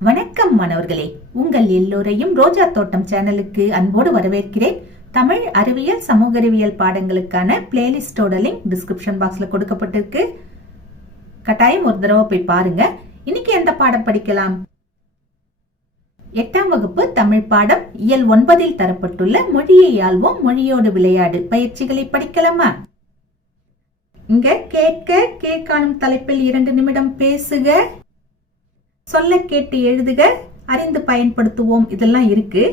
வணக்கம் மாணவர்களே, உங்கள் எல்லோரையும் ரோஜா தோட்டம் சேனலுக்கு அன்போடு வரவேற்கிறேன். தமிழ், அறிவியல், சமூக அறிவியல் பாடங்களுக்கான பிளேலிஸ்டோட லிங்க் டிஸ்கிரிப்ஷன் பாக்ஸ்ல கொடுக்கப்பட்டிருக்கு. கட்டாயம் ஒரு தடவை போய் பாருங்க. இன்னைக்கு எந்த பாடம் படிக்கலாம்? 8ஆம் வகுப்பு தமிழ் பாடம் இயல் 9 தரப்பட்டுள்ள மொழியை ஆள்வோம், மொழியோடு விளையாடு பயிற்சிகளை படிக்கலாமா? இங்க கேட்க, கீழ்காணும் தலைப்பில் 2 நிமிடம் பேசுக, சொல்ல கேட்டு எழுதுக, அறிந்து பயன்படுத்துவோம், இதெல்லாம் இருக்கு.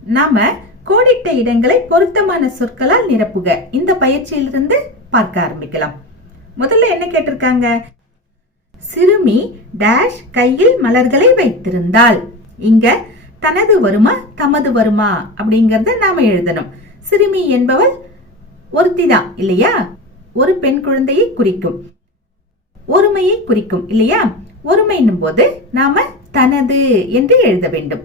நாம கோடிட்ட இடங்களை பொருத்தமான சொற்களால் நிரப்புக. இந்த பயிற்சியிலிருந்து பார்க்க ஆரம்பிக்கலாம். முதல்ல என்ன கேட்டிருக்காங்க? சிறுமி டேஷ் கையில் மலர்களை வைத்திருந்தாள். இங்க தனது வருமா தமது வருமா அப்படிங்கறத நாம எழுதணும். சிறுமி என்பவள் ஒருத்திதான் இல்லையா? ஒரு பெண் குழந்தையை குறிக்கும், ஒருமையை குறிக்கும் இல்லையா? ஒருமைன்னும் போது நாம தனது என்று எழுத வேண்டும்.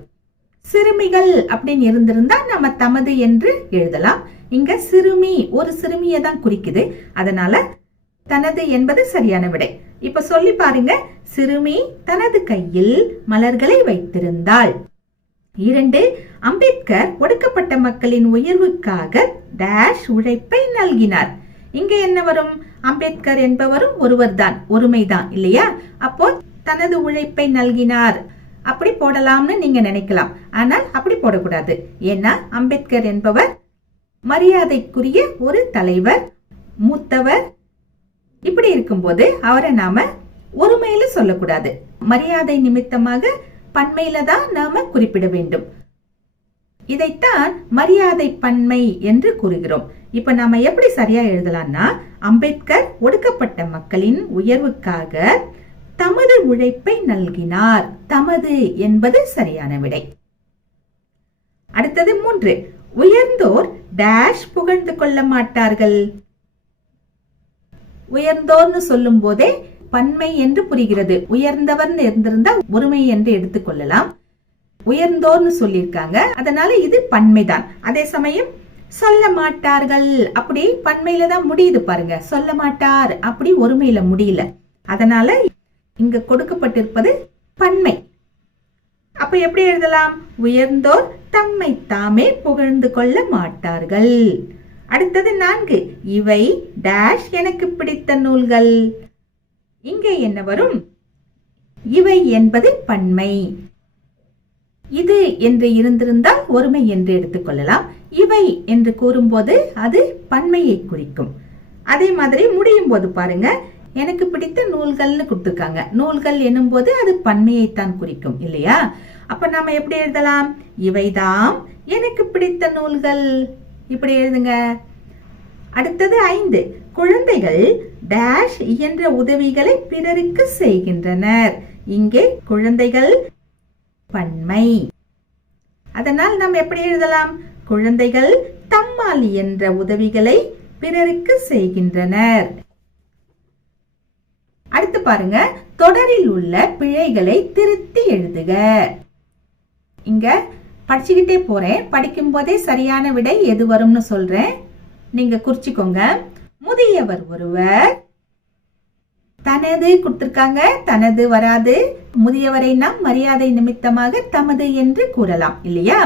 சிறுமிகள் அப்படின்னு இருந்திருந்தா நாம தமது என்று எழுதலாம். இங்க சிறுமி ஒரு சிறுமியை தான் குறிக்குது, அதனால தனது என்பது சரியான விடை. இப்ப சொல்லி பாருங்க. சிறுமி தனது கையில் மலர்களை வைத்திருந்தாள். 2. அம்பேத்கர் ஒடுக்கப்பட்ட மக்களின் உயர்வுக்காக டேஷ் உழைப்பை நல்கினார். இங்க என்ன வரும்? அம்பேத்கர் என்பவரும் ஒருவர் தான், ஒருமைதான் இல்லையா? அப்போ தனது உழைப்பை நல்கினார் அப்படி போடலாம்னு நீங்க நினைக்கலாம். ஆனால் அப்படி போடக்கூடாது. ஏன்னா அம்பேத்கர் என்பவர் மரியாதைக்குரிய ஒரு தலைவர், மூத்தவர். இப்படி இருக்கும்போது அவரை நாம ஒருமையில சொல்லக்கூடாது. மரியாதை நிமித்தமாக பன்மையில தான் நாம குறிப்பிட வேண்டும். இதைத்தான் மரியாதை பன்மை என்று கூறுகிறோம். இப்ப நாம எப்படி சரியா எழுதலாம்னா, அம்பேத்கர் ஒடுக்கப்பட்ட மக்களின் உயர்வுக்காக தமது உழைப்பை நல்கினார். தமது என்பது சரியான விடை. அடுத்தது 3. உயர்ந்தோர் டேஷ் புகழ்ந்து கொள்ள மாட்டார்கள். உயர்ந்தோர்னு சொல்லும் போதே பன்மை என்று புரிகிறது. உயர்ந்தவர் இருந்திருந்தா ஒருமை என்று எடுத்துக்கொள்ளலாம். உயர்ந்தோர்னு சொல்லியிருக்காங்க, அதனால இது பன்மைதான். அதே சமயம் சொல்ல மாட்டார்கள் அப்படி பன்மையில தான் முடியுது பாருங்க. சொல்ல மாட்டார் அப்படி ஒருமையில முடியல, அதனால இங்க கொடுக்கப்பட்டிருப்பது பன்மை. அப்ப எப்படி எழுதலாம்? உயர்ந்தோர் தம்மை தாமே புகழ்ந்து கொள்ள மாட்டார்கள். அடுத்தது 4. இவை டேஷ் எனக்கு பிடித்த நூல்கள். இங்கே என்ன வரும்? இவை என்பது பன்மை. இது என்று இருந்திருந்தால் ஒருமை என்று எடுத்துக்கொள்ளலாம். இவை என்று கூறும்போது அது பன்மையை குறிக்கும். அதே மாதிரி முடியும் போது பாருங்க, எனக்கு பிடித்த நூல்கள்னு கொடுத்திருக்காங்க. நூல்கள் என்னும் போது அது பன்மையைத்தான் குறிக்கும் இல்லையா? அப்ப நாம எப்படி எழுதலாம்? இவைதாம் எனக்கு பிடித்த நூல்கள், இப்படி எழுதுங்க. அடுத்தது 5. குழந்தைகள் டேஷ் இயன்ற உதவிகளை பிறருக்கு செய்கின்றனர். இங்கே குழந்தைகள் பன்மை, அதனால் நாம் எப்படி எழுதலாம்? குழந்தைகள் தம்மால் இயன்ற உதவிகளை பிறருக்கு செய்கின்றனர். அடுத்து பாருங்க, தொடரில் உள்ள பிழைகளை திருத்தி எழுதுக. இங்க படிச்சுக்கிட்டே போறேன், படிக்கும் போதே சரியான விடை எது வரும்னு சொல்றேன், நீங்க குறிச்சுக்கோங்க. முதியவர் ஒருவர் தனது கொடுத்திருக்காங்க, தனது வராது. முதியவரை நாம் மரியாதை நிமித்தமாக தமது என்று கூறலாம் இல்லையா?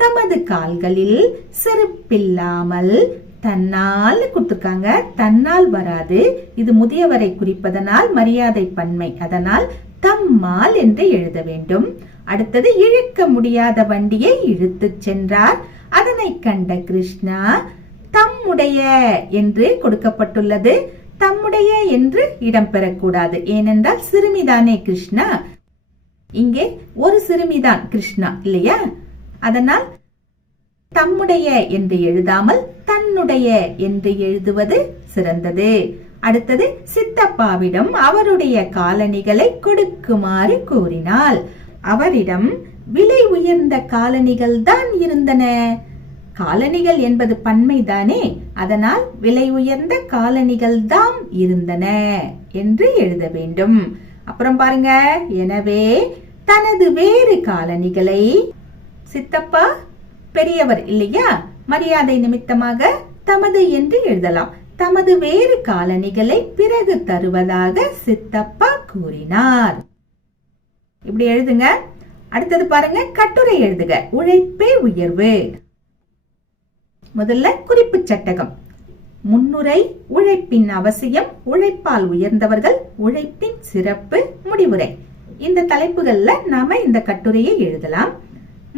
தமது கால்களில் செருப்பில்லாமல் தன்னால் கொடுத்திருக்காங்க, தன்னால் வராது. இது முதியவரை குறிப்பதனால் மரியாதை பன்மை, அதனால் தம்மால் என்று எழுத வேண்டும். அடுத்தது இழுக்க முடியாத வண்டியை இழுத்து சென்றார். அதனை கண்ட கிருஷ்ணா தம்முடைய என்று கொடுக்கப்பட்டுள்ளது. தம்முடைய என்று இடம்பெறக்கூடாது, ஏனென்றால் சிறுமிதானே கிருஷ்ணா. இங்கே ஒரு சிறுமிதான் கிருஷ்ணா இல்லையா? அதனால் தம்முடைய என்று எழுதாமல் தன்னுடைய என்று எழுதுவது சிறந்தது. அடுத்தது சித்தப்பாவிடம் அவருடைய காலணிகளை கொடுக்குமாறு கூறினாள். அவரிடம் விலை உயர்ந்த காலணிகள் தான் இருந்தன. காலணிகள் என்பது பன்மைதானே, அதனால் விலை உயர்ந்த காலணிகள் தான் இருந்தன என்று எழுத வேண்டும். அப்புறம் பாருங்க, எனவே தனது வேறு காலணிகளை, சித்தப்பா பெரியவர் இல்லையா, மரியாதை நிமித்தமாக தமது என்று எழுதலாம். தமது வேறு காலணிகளை பிறகு தருவதாக சித்தப்பா கூறினார். இப்படி எழுதுங்க. அடுத்தது பாருங்க, கட்டுரை எழுதுக. உழைப்பே உயர்வு. முதல்ல குறிப்பு சட்டகம். முன்னுரை, உழைப்பின் அவசியம், உழைப்பால் உயர்ந்தவர்கள், உழைப்பின் சிறப்பு, முடிவுரை. இந்த தலைப்புகள்ல நாம இந்த கட்டுரையை எழுதலாம்.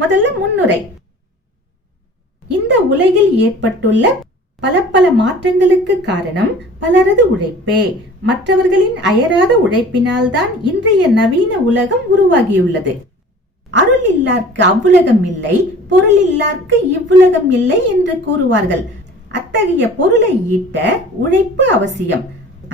முதல்ல முன்னுரை. இந்த உலகில் ஏற்பட்டுள்ள பல மாற்றங்களுக்கு காரணம் பலரது உழைப்பே. மற்றவர்களின் அயராத உழைப்பினால்தான் இன்றைய நவீன உலகம் உருவாகியுள்ளது. அருள் இல்லார்க்கு அவ்வுலகம் இல்லை, பொருள் இல்லார்க்கு இவ்வுலகம் இல்லை என்று கூறுவார்கள். அத்தகைய பொருளை ஈட்ட உழைப்பு அவசியம்.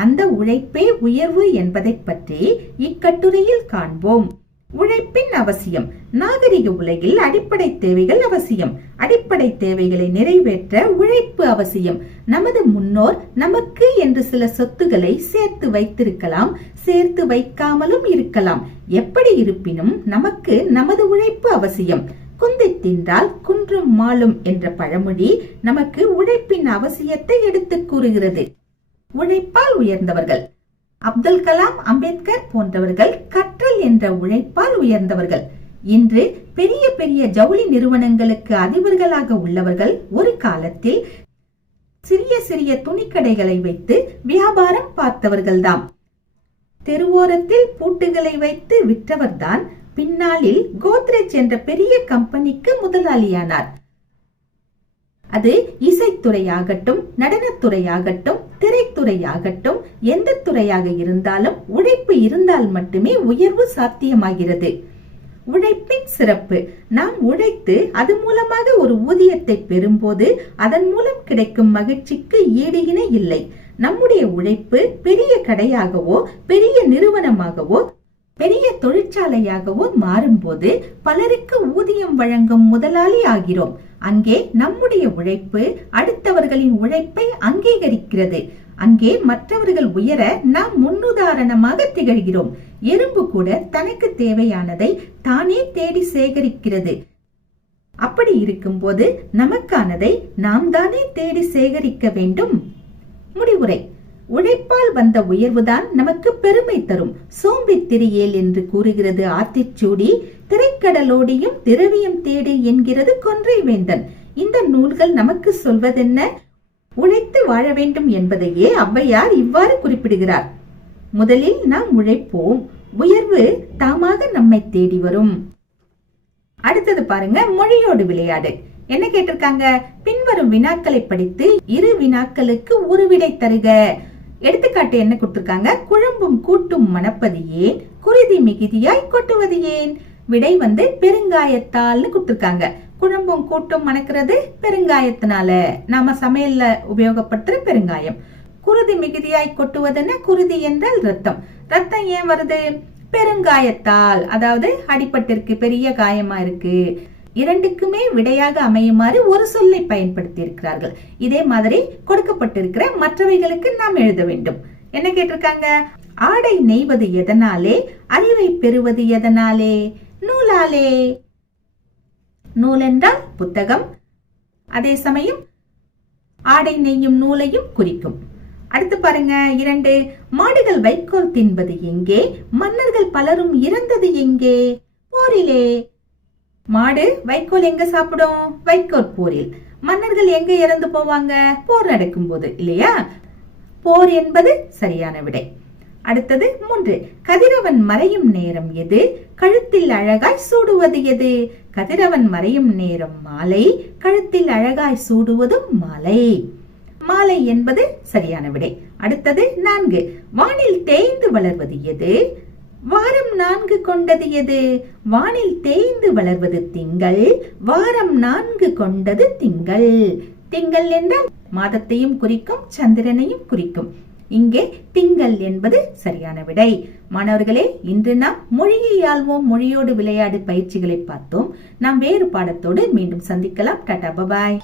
அந்த உழைப்பே உயர்வு என்பதை பற்றி இக்கட்டுரையில் காண்போம். உழைப்பின் அவசியம். நாகரிக உலகில் அடிப்படை தேவைகள் அவசியம். அடிப்படை தேவைகளை நிறைவேற்ற உழைப்பு அவசியம். நமது முன்னோர் நமக்கு என்று சில சொத்துக்களை சேர்த்து வைத்திருக்கலாம், சேர்த்து வைக்காமலும் இருக்கலாம். எப்படி இருப்பினும் நமக்கு நமது உழைப்பு அவசியம். குந்தி தின்றால் குன்றும் மாளும் என்ற பழமொழி நமக்கு உழைப்பின் அவசியத்தை எடுத்து கூறுகிறது. உழைப்பால் உயர்ந்தவர்கள். அப்துல் கலாம், அம்பேத்கர் போன்றவர்கள் கற்றல் என்ற உழைப்பால் உயர்ந்தவர்கள். இன்று பெரிய பெரிய ஜவுளி நிறுவனங்களுக்கு அதிபர்களாக உள்ளவர்கள் ஒரு காலத்தில் சிறிய சிறிய துணிக்கடைகளை வைத்து வியாபாரம் பார்த்தவர்கள்தாம். தெருவோரத்தில் பூட்டுகளை வைத்து விற்றவர்தான் பின்னாளில் கோத்ரேஜ் என்ற பெரிய கம்பெனிக்கு முதலாளியானார். அது இசைத்துறையாகட்டும், நடனத்துறையாகட்டும், திரைத்துறையாகட்டும், எந்த துறையாக இருந்தாலும் உழைப்பு இருந்தால் மட்டுமே உயர்வு சாத்தியமாகிறது. உழைப்பின் சிறப்பு. நாம் உழைத்து அது மூலமாக ஒரு ஊதியத்தை பெறும்போது அதன் மூலம் கிடைக்கும் மகிழ்ச்சிக்கு ஈடு இணை இல்லை. நம்முடைய உழைப்பு பெரிய கடையாகவோ பெரிய நிறுவனமாகவோ பெரிய தொழிற்சாலையாகவோ மாறும்போது பலருக்கு ஊதியம் வழங்கும் முதலாளி ஆகிறோம். அங்கே நம்முடைய உழைப்பு அடுத்தவர்களின் உழைப்பை அங்கீகரிக்கிறது. அங்கே மற்றவர்கள் உயர நாம் முன்னுதாரணமாக திகழ்கிறோம். எறும்பு கூட தனக்கு தேவையானதை தானே தேடி சேகரிக்கிறது. அப்படி இருக்கும்போது நமக்கானதை நாம் தானே தேடி சேகரிக்க வேண்டும். முடிவுரை. உழைப்பால் வந்த உயர்வுதான் நமக்கு பெருமை தரும். சோம்பித்திரியேல் என்று கூறுகிறது ஆத்திச்சூடி. திரைக்கடலோடியும் திரவியம் தேடு என்கிறது கொன்றை வேந்தன். இந்த நூல்கள் நமக்கு சொல்வதென்ன? உழைத்து வாழ வேண்டும் என்பதையே ஔவையார் இவ்வாறு குறிப்பிடுகிறார். முதலில் நாம் உழைப்போம், உயர்வு தாமாக நம்மை தேடி வரும். அடுத்தது பாருங்க, மொழியோடு விளையாடு. என்ன கேட்டிருக்காங்க? பின்வரும் வினாக்களை படித்து இரு வினாக்களுக்கு ஒரு விடை தருக. எடுத்துக்காட்டு என்ன கொடுத்திருக்காங்க? குழம்பும் கூட்டும் மணப்பது ஏன், குருதி மிகுதியாய் கொட்டுவது ஏன்? விடை பெருங்காயத்தால்னு கொடுத்திருக்காங்க. குழம்பும் கூட்டும் மணக்கிறது பெருங்காயத்தினால, நாம சமையல்ல உபயோகப்படுத்துற பெருங்காயம். குருதி மிகுதியாய் கொட்டுவதுன்னா, குருதி என்றால் ரத்தம். ரத்தம் ஏன் வருது? பெருங்காயத்தால். அதாவது அடிபட்டிருக்கு, பெரிய காயமா இருக்கு. இரண்டுக்குமே விடையாக அமையுமாறு ஒரு சொல்லை பயன்படுத்தி இருக்கிறார்கள். இதே மாதிரி கொடுக்கப்பட்டிருக்கிற மற்றவைகளுக்கு நாம் எழுத வேண்டும். என்ன கேட்டிருக்காங்க? ஆடை நெய்வது எதனாலே, அறிவை பெறுவது எதனாலே? நூலாலே. நூல் என்றால் புத்தகம், அதே சமயம் ஆடை நெய்யும் நூலையும் குறிக்கும். அடுத்து பாருங்க, 2. மாடுகள் வைக்கோல் தின்பது எங்கே, மன்னர்கள் பலரும் இறந்தது எங்கே? போரிலே. மாடு வைக்கோல் எங்க சாப்பிடும்? வைக்கோல் போரில். மன்னர்கள் எங்க இறந்து போவாங்க? போர் நடக்கும் போது, இல்லையா? போர் என்பது சரியான விடை. அடுத்தது 3. கதிரவன் மறையும் நேரம் எது, கழுத்தில் அழகாய் சூடுவது எது? கதிரவன் மறையும் நேரம் மாலை, கழுத்தில் அழகாய் சூடுவதும் மாலை. மாலை என்பது சரியான விடை. அடுத்தது 4. வானில் தேய்ந்து வளர்வது எது, வாரம் 4 கொண்டது எது? வானில் தேய்ந்து வளர்வது திங்கள், வாரம் 4 கொண்டது திங்கள். திங்கள் என்றால் மாதத்தையும் குறிக்கும், சந்திரனையும் குறிக்கும். இங்கே திங்கள் என்பது சரியான விடை. மாணவர்களே, இன்று நாம் மொழியை ஆள்வோம், மொழியோடு விளையாடு பயிற்சிகளை பார்த்தோம். நாம் வேறு பாடத்தோடு மீண்டும் சந்திக்கலாம். டாடா, பபாய்.